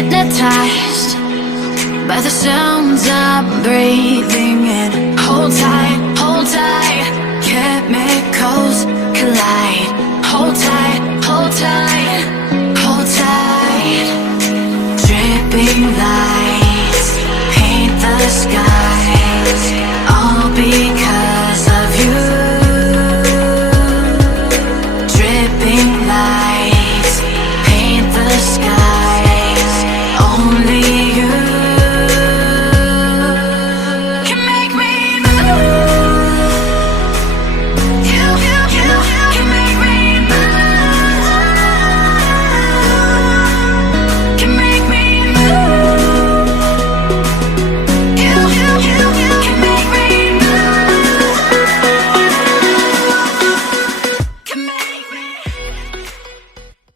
hypnotized by the sounds I'm breathing in. Hold tight, chemicals collide. Hold tight, hold tight, hold tight. Dripping lights paint the sky.